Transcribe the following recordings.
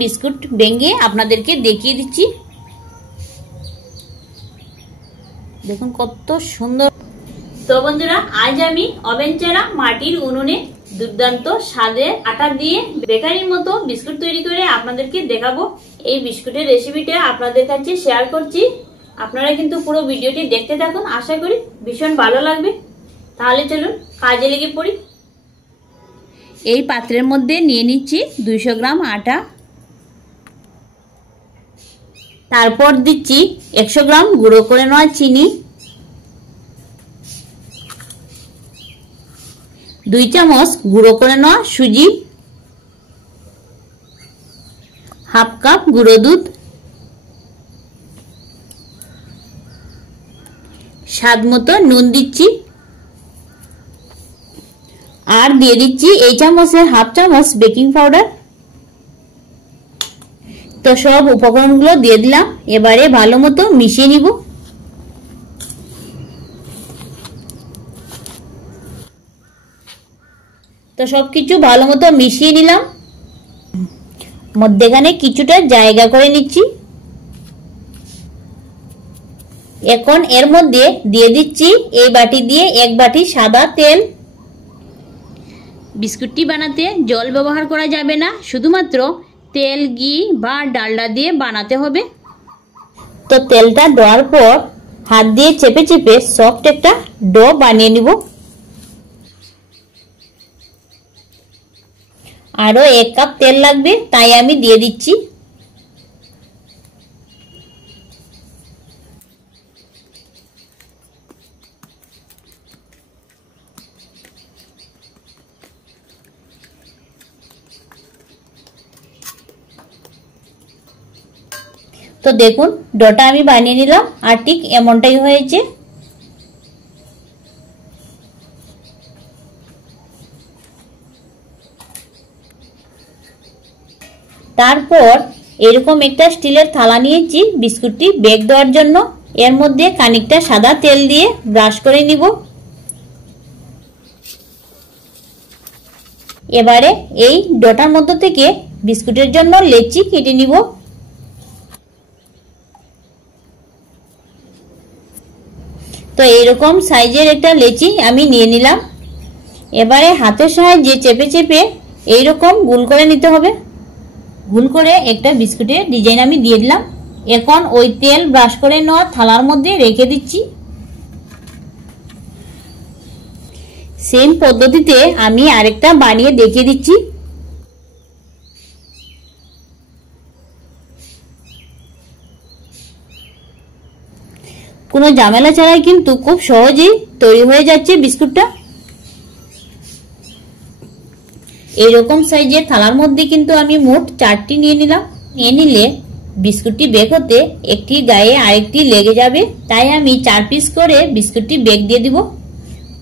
Biscuit ভেঙে আপনাদেরকে দেখিয়ে দিচ্ছি। দেখুন কত সুন্দর। তো বন্ধুরা, আজ আমি ওভেন ছাড়া মাটির উনুনে দুর্দান্ত স্বাদের আটা দিয়ে বেকারির মতো বিস্কুট তৈরি করে আপনাদেরকে দেখাবো। এই বিস্কুটের রেসিপিটা আপনাদের কাছে শেয়ার করছি। আপনারা কিন্তু পুরো ভিডিওটি দেখতে থাকুন, আশা করি ভীষণ ভালো লাগবে। তাহলে চলুন কাজে লেগে পড়ি। এই পাত্রের মধ্যে নিয়ে নিচ্ছি 200 গ্রাম আটা। তারপর দিচ্ছি 100 গ্রাম গুঁড়ো করে নেওয়া চিনি, 2 চামচ গুঁড়ো করে নেওয়া সুজি, হাফ কাপ গুঁড়ো দুধ, স্বাদ মতো নুন দিচ্ছি, আর দিয়ে দিচ্ছি এই চামচের হাফ চামচ বেকিং পাউডার। তো সব উপকরণগুলো দিয়ে দিলাম, এবারে ভালো মতো মিশিয়ে নিব। তো সবকিছু ভালো মতো মিশিয়ে নিলাম, মধ্যখানে কিছুটা জায়গা করে নিচ্ছি। এখন এর মধ্যে দিয়ে দিচ্ছি এই বাটি দিয়ে 1 বাটি সাদা তেল। বিস্কুটটি বানাতে জল ব্যবহার করা যাবে না, শুধুমাত্র তেল, ঘি বা ডালডা দিয়ে বানাতে হবে। তো তেলটা দেওয়ার পর হাত দিয়ে চেপে চেপে সফট একটা ডো বানিয়ে নিব। আরো 1 কাপ তেল লাগবে, তাই আমি দিয়ে দিচ্ছি। তো দেখুন ডোটা আমি বানিয়ে নিলাম, আর ঠিক এমনটাই হয়েছে। তারপর এরকম একটা স্টিলের থালা নিয়েছি বিস্কুটটি বেক দেওয়ার জন্য। এর মধ্যে খানিকটা সাদা তেল দিয়ে ব্রাশ করে নিব। এবারে এই ডোটার মধ্য থেকে বিস্কুটের জন্য লেচি কেটে নিব। তো এইরকম সাইজের একটা লেচি আমি নিয়ে নিলাম। এবারে হাতের সাহায্যে চেপে চেপে এইরকম গোল করে নিতে হবে। গোল করে একটা বিস্কুটের ডিজাইন আমি দিয়ে দিলাম। এখন ওই তেল ব্রাশ করে নেওয়া থালার মধ্যে রেখে দিচ্ছি। সেম পদ্ধতিতে আমি আরেকটা বানিয়ে দেখিয়ে দিচ্ছি। কোনো ঝামেলা ছাড়াই কিন্তু খুব সহজেই তৈরি হয়ে যাচ্ছে বিস্কুটটা। এইরকম সাইজের থালার মধ্যে কিন্তু আমি মোট 4টি নিয়ে নিলাম। নিয়ে নিলে বিস্কুটটি বেক হতে একটি গায়ে আরেকটি লেগে যাবে, তাই আমি 4 পিস করে বিস্কুটটি বেক দিয়ে দিব।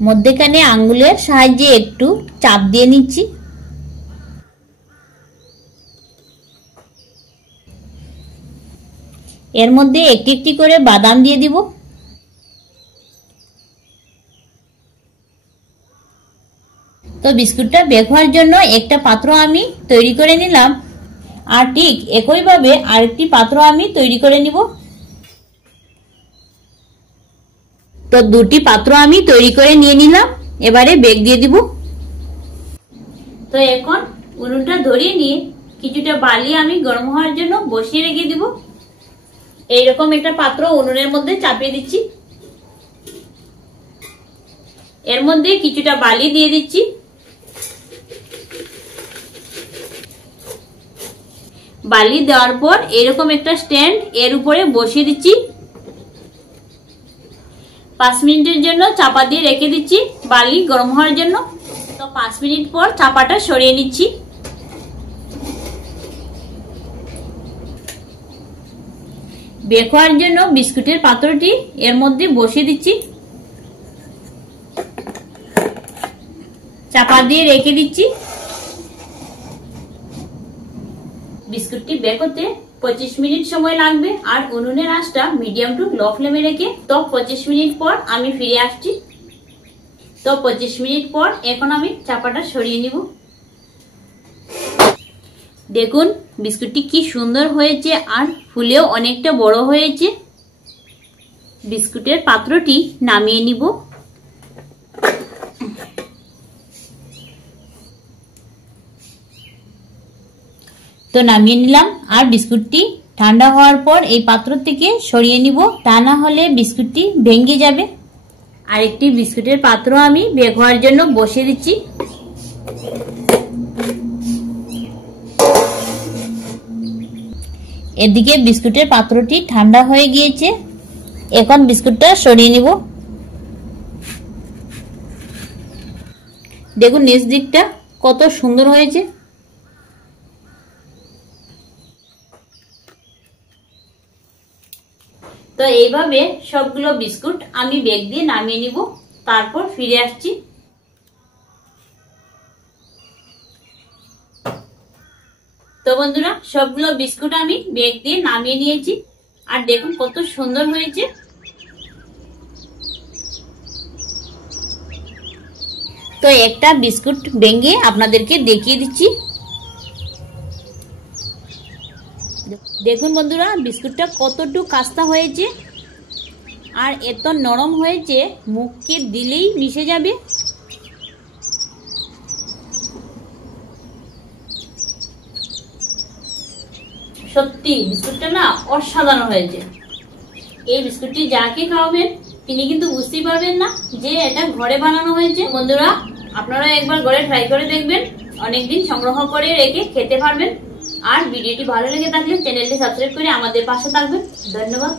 মধ্যখানে আঙ্গুলের সাহায্যে একটু চাপ দিয়ে নিচ্ছি। এর মধ্যে একটি একটি করে বাদাম দিয়ে দিব। তো বিস্কুটটা বেক হওয়ার জন্য একটা পাত্র আমি তৈরি করে নিলাম, আর ঠিক একইভাবে আরেকটি পাত্র আমি তৈরি করে নিব। তো 2টি পাত্র আমি তৈরি করে নিয়ে নিলাম, এবারে বেক দিয়ে দিব। তো এখন উনুনটা ধরিয়ে নিয়ে কিছুটা বালি আমি গরম হওয়ার জন্য বসিয়ে রেখে দিব। এইরকম একটা পাত্র উনুনের মধ্যে চাপিয়ে দিচ্ছি। এর মধ্যে কিছুটা বালি দিয়ে দিচ্ছি। বালি দেওয়ার পর এরকম একটা স্ট্যান্ড এর উপরে বসিয়ে দিচ্ছি। 5 মিনিটের জন্য চাপা দিয়ে রেখে দিচ্ছি বালি গরম হওয়ার জন্য। তো 5 মিনিট পর চাপাটা সরিয়ে নিচ্ছি। বেক হওয়ার জন্য বিস্কুটের পাত্রটি এর মধ্যে বসিয়ে দিচ্ছি। চাপা দিয়ে রেখে দিচ্ছি। বিস্কুটটি বেক হতে 25 মিনিট সময় লাগবে, আর উনুনের আঁচটা মিডিয়াম টু লো ফ্লেমে রেখে। তো 25 মিনিট পর আমি ফিরে আসছি। তো 25 মিনিট পর এখন আমি চাপাটা সরিয়ে নিব। দেখুন বিস্কুটটি কি সুন্দর হয়েছে আর ফুলেও অনেকটা বড় হয়েছে। বিস্কুটের পাত্রটি নামিয়ে নিব। তো নামিয়ে নিলাম আর বিস্কুটটি ঠান্ডা হওয়ার পর এই পাত্র থেকে সরিয়ে নিব, তা না হলে বিস্কুটটি ভেঙে যাবে। আরেকটি বিস্কুটের পাত্র আমি বেক হওয়ার জন্য বসিয়ে দিচ্ছি। এদিকে বিস্কুটের পাত্রটি ঠান্ডা হয়ে গিয়েছে, এখন বিস্কুটটা সরিয়ে নিব। দেখুন নিচ দিকটা কত সুন্দর হয়েছে। তো এইভাবে সবগুলো বিস্কুট আমি বেক দিয়ে নামিয়ে নিব, তারপর ফিরে আসছি। তো বন্ধুরা সবগুলো বিস্কুট আমি বেক দিয়ে নামিয়ে নিয়েছি আর দেখুন কত সুন্দর হয়েছে। তো একটা বিস্কুট ভেঙে আপনাদেরকে দেখিয়ে দিচ্ছি। দেখুন বন্ধুরা বিস্কুটটা কতটুকু খাস্তা হয়েছে আর এত নরম হয়েছে, মুখে দিলেই মিশে যাবে। সত্যি বিস্কুটটা না অসাধারণ হয়েছে। এই বিস্কুটটি যাকে খাওয়াবেন তিনি কিন্তু বুঝতেই পারবেন না যে এটা ঘরে বানানো হয়েছে। বন্ধুরা আপনারা একবার ঘরে ট্রাই করে দেখবেন, অনেকদিন সংগ্রহ করে রেখে খেতে পারবেন। আর ভিডিওটি ভালো লেগে থাকলে চ্যানেলটি সাবস্ক্রাইব করে আমাদের পাশে থাকবেন। ধন্যবাদ।